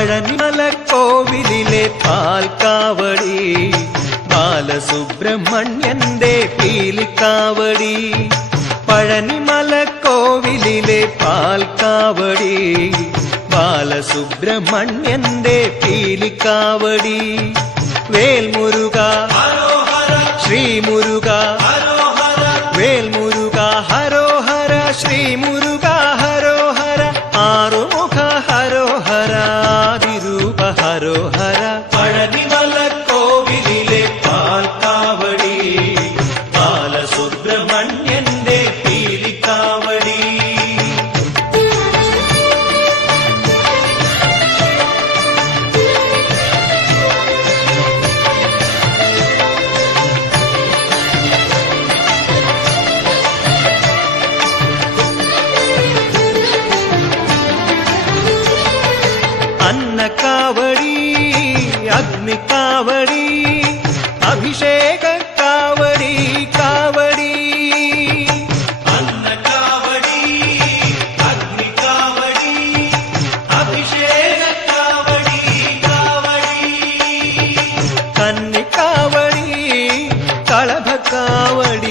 പഴനിമലക്കോവിലിലെ പാൽക്കാവടി, ബാലസുബ്രഹ്മണ്യന്റെ പീലിക്കാവടി. പഴനിമലക്കോവിലിലെ പാൽക്കാവടി, ബാലസുബ്രഹ്മണ്യന്റെ പീലിക്കാവടി. Vel Muruga Sree Muruka, Vel Muruga ഹരോഹര, Sree Muruka ഹരോഹര, Arumukha ഹരോഹര, ആദിരൂപ ഹരോഹര. പഴനിമലക്കോവിലിലെ പാൽക്കാവടി, ബാലസുബ്രഹ്മണ്യന്റെ പീലിക്കാവടി. അന്നക്കാവടി, അഗ്നിക്കാവടി, അഭിഷേകക്കാവടി കാവടി. അന്നക്കാവടി, അഗ്നിക്കാവടി, അഭിഷേകക്കാവടി കാവടി. കന്നിക്കാവടി, കളഭക്കാവടി,